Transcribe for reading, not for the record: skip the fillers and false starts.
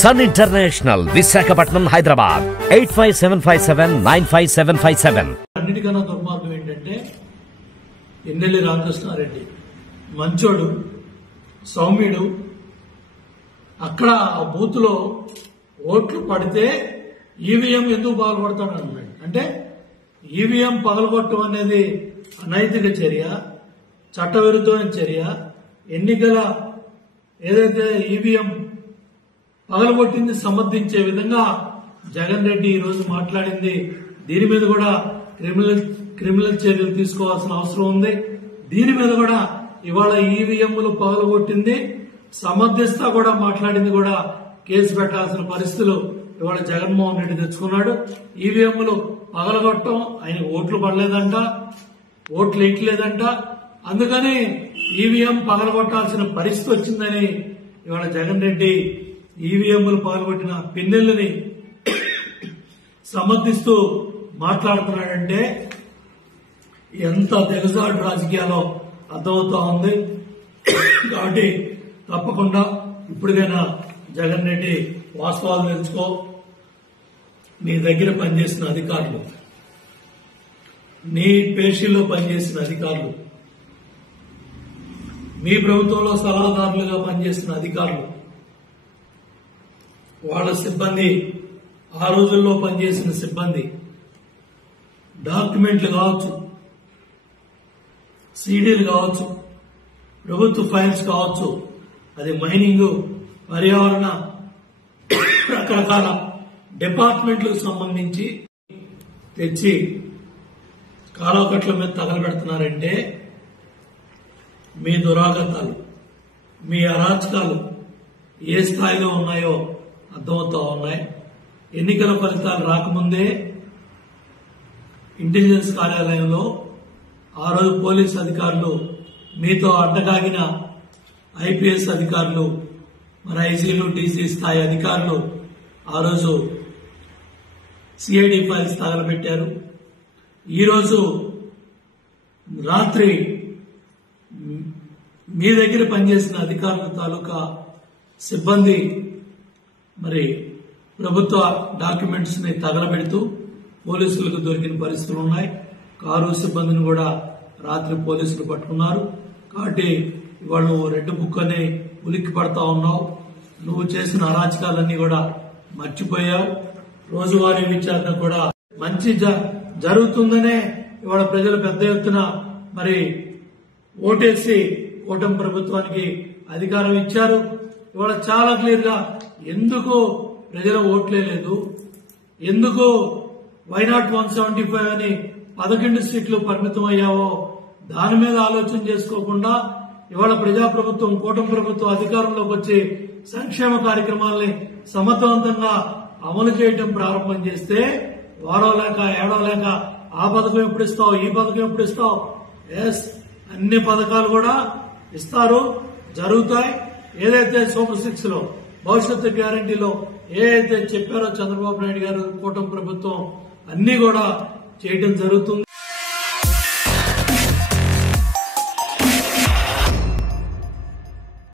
Sun international Visakhapatnam Hyderabad 8575795757. అన్నిటికన్నా దుర్మార్గం ఏంటంటే ఎన్నెల్లి రామకృష్ణారెడ్డి మంచోడు, సౌమ్యుడు. అక్కడ ఆ బూత్ లో ఓట్లు పడితే ఈవీఎం ఎందుకు పగలగొడతాడు అన్నాడు. అంటే ఈవీఎం పగలగొట్టడం అనేది అనైతిక చర్య, చట్టవిరుద్ధమైన చర్య. ఎన్నికల ఏదైతే ఈవీఎం పగలగొట్టింది సమర్థించే విధంగా జగన్ రెడ్డి ఈ రోజు మాట్లాడింది. దీని మీద కూడా క్రిమినల్ చర్యలు తీసుకోవాల్సిన అవసరం ఉంది. దీని మీద కూడా ఇవాళ ఈవీఎంలు పగలగొట్టింది సమర్థిస్తా కూడా మాట్లాడింది కూడా కేసు పెట్టాల్సిన పరిస్థితులు ఇవాళ జగన్మోహన్ రెడ్డి తెచ్చుకున్నాడు. ఈవీఎంలు పగలగొట్టడం ఆయన ఓట్లు పడలేదంట, ఓట్లు వేయట్లేదంట. అందుకని ఈవీఎం పగలగొట్టాల్సిన పరిస్థితి వచ్చిందని ఇవాళ జగన్ రెడ్డి ఈవీఎంలు పగలగొట్టిన పిన్నెల్ని సమర్థిస్తూ మాట్లాడుతున్నాడంటే ఎంత తెగసాడు రాజకీయాల్లో అర్థమవుతా ఉంది. కాబట్టి తప్పకుండా ఇప్పటికైనా జగన్ రెడ్డి వాస్తవాలు తెలుసుకో. నీ దగ్గర పనిచేసిన అధికారులు, నీ పేషీల్లో పనిచేసిన అధికారులు, మీ ప్రభుత్వంలో సలహాదారులుగా పనిచేసిన అధికారులు, వాళ్ళ సిబ్బంది, ఆ రోజుల్లో పనిచేసిన సిబ్బంది, డాక్యుమెంట్లు కావచ్చు, సీడీలు కావచ్చు, ప్రభుత్వ ఫైల్స్ కావచ్చు, అది మైనింగ్, పర్యావరణ, రకరకాల డిపార్ట్మెంట్లకు సంబంధించి తెచ్చి కాలువకట్ల మీద తగలబెడుతున్నారంటే మీ దురాగతాలు, మీ అరాచకాలు ఏ స్థాయిలో ఉన్నాయో అర్థమవుతా ఉన్నాయి. ఎన్నికల ఫలితాలు రాకముందే ఇంటెలిజెన్స్ కార్యాలయంలో ఆ రోజు పోలీస్ అధికారులు, మీతో అడ్డగాగిన ఐపీఎస్ అధికారులు, మన ఐసీలు, డీసీ స్థాయి అధికారులు ఆ రోజు సిఐడి ఫైల్స్ తగలబెట్టారు. ఈరోజు రాత్రి మీ దగ్గర పనిచేసిన అధికారుల తాలూకా సిబ్బంది మరి ప్రభుత్వ డాక్యుమెంట్స్ ని తగలబెడుతూ పోలీసులకు దొరికిన పరిస్థితులు ఉన్నాయి. కారు సిబ్బందిని కూడా రాత్రి పోలీసులు పట్టుకున్నారు. కాబట్టి ఇవాళ నువ్వు రెడ్ బుక్ అని ఉలిక్కి పడతా ఉన్నావు. నువ్వు చేసిన అరాచకాలన్నీ కూడా మర్చిపోయావు. రోజువారీ విచారణ కూడా మంచి జరుగుతుందనే ఇవాళ ప్రజలు పెద్ద ఎత్తున మరి ఓటేసి కూటమి ప్రభుత్వానికి అధికారం ఇచ్చారు. ఇవాళ చాలా క్లియర్ గా ఎందుకు ప్రజల ఓట్లే లేదు, ఎందుకు వైనాట్ 175 అని 11 సీట్లు పరిమితం అయ్యావో దాని మీద ఆలోచన చేసుకోకుండా ఇవాళ ప్రజాప్రభుత్వం, కూటమి ప్రభుత్వం అధికారంలోకి వచ్చి సంక్షేమ కార్యక్రమాల్ని సమర్థవంతంగా అమలు చేయడం ప్రారంభం చేస్తే వారం లేక ఏడో లేక ఆ పథకం ఎప్పుడు ఇస్తావు, ఈ పథకం ఎప్పుడు ఇస్తావు, ఎస్ అన్ని పథకాలు కూడా ఇస్తారు, జరుగుతాయి. ఏదైతే సూపర్ 6 లో భవిష్యత్తు గ్యారంటీలో ఏదైతే చెప్పారో చంద్రబాబు నాయుడు గారు, కూటమి ప్రభుత్వం అన్ని కూడా చేయడం జరుగుతుంది.